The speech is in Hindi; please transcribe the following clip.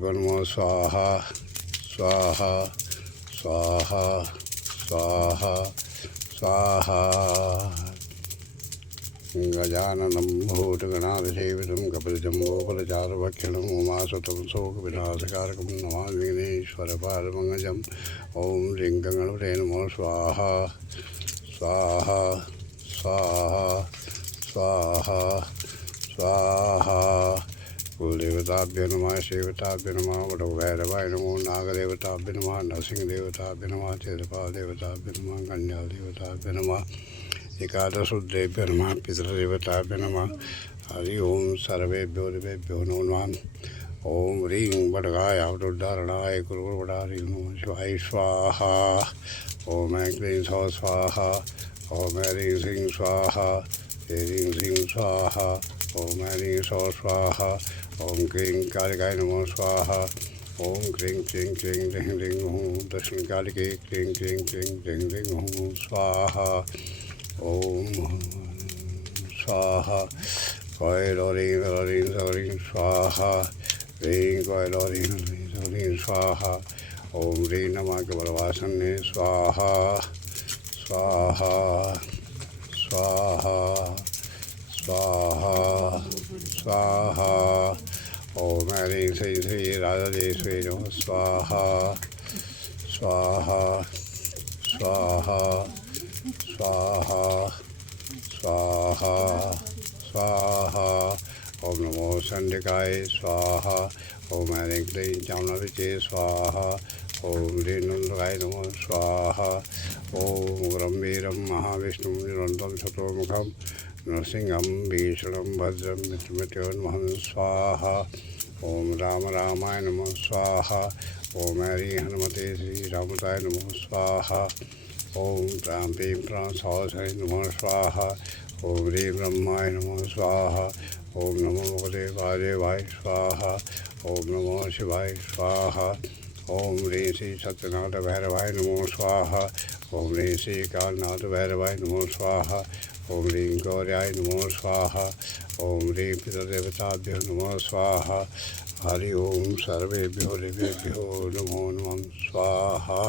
पितृभ्यो नमो स्वाहा स्वाहा स्वाहा स्वाहा स्वाहा। गजाननं भूतगणाधिसेवितं कपिलजम्बूफलचारुभक्षणम् उमासुतं शोकविनाशकारकं नमामि विघ्नेश्वरपादपङ्कजम्। ॐ ह्रीं गणपतये नमो स्वाहा स्वाहा स्वाहा स्वाहा स्वाहा। कुलदेवताभ्यो नमः श्रीदेवताभ्यो नमः वटुभैरवाय नमो नागदेवताभ्यो नमः नरसिंहदेवताभ्यो नमः चेतपादेवताभ्यो नमः कन्यादेवताभ्यो नमः एकादशरुद्रेभ्यो नमः पितृदेवताभ्यो नमः। हरि ओम सर्वेभ्यो देवेभ्यो नमो नमः। ओम ह्रीं वटगाय वटुद्धारणाय गुरुवटाय नमः शिवाय स्वाहा। ओम ऐं क्लीं सौः स्वाहा। ओम ह्रीं श्रीं स्वाहा ह्रीं श्रीं स्वाहा। ओम ह्रीं सौः स्वाहा। ओम क्लीं कालिकाय नमो स्वाहा। ओम क्लीं क्लीं क्लीं ह्रीं ह्रीं हूँ दक्षिण कालिके क्लीं क्लीं क्लीं ह्रीं ह्रीं हूँ स्वाहा। ओम स्वाहा। कैलोरीं लोरीं सौरीं स्वाहा। ह्रीं कैलोरीं लोरीं सौरीं स्वाहा। ओम ह्रीं नमः कमलवासने स्वाहा स्वाहा स्वाहा स्वाहा स्वाहा। ओम ह्रीं श्री श्री राजदेश्वरी नमः स्वाहा स्वाहा स्वाहा स्वाहा स्वाहा स्वाहा। ओम नमो चंडिकाय स्वाहा। ओम ह्रीं क्लीं चामुण्डाभिचे स्वाहा। ओम ह्रीं नंदगाय नमो स्वाहा। ओम गंभीरं महाविष्णुं निरन्तं चतुर्मुखं नरसिंहं भीषणं भद्रं मृत्युंजयं स्वाहा। ओम राम रामाय नमः स्वाहा। ओम ह्रीं हनुमते श्रीरामताय नमः स्वाहा। ओम प्रां प्रीं प्रां सहस्रै नमः स्वाहा। ओम ह्रीं ब्रह्माय नमः स्वाहा। ओम नमो भगवते वासुदेवाय स्वाहा। ओम नमो शिवाय स्वाहा। ओम ह्रीं श्री सत्यनाथ भैरवाय नमो स्वाहा। ओम ह्रीं श्री कालनाथ भैरवाय नमो स्वाहा। ओम ह्रीं गौर्याय नमो स्वाहा। ओम ह्रीं पितृदेवताभ्यो नमो स्वाहा। हरि ओम सर्वेभ्यो देवेभ्यो नमो नमः स्वाहा।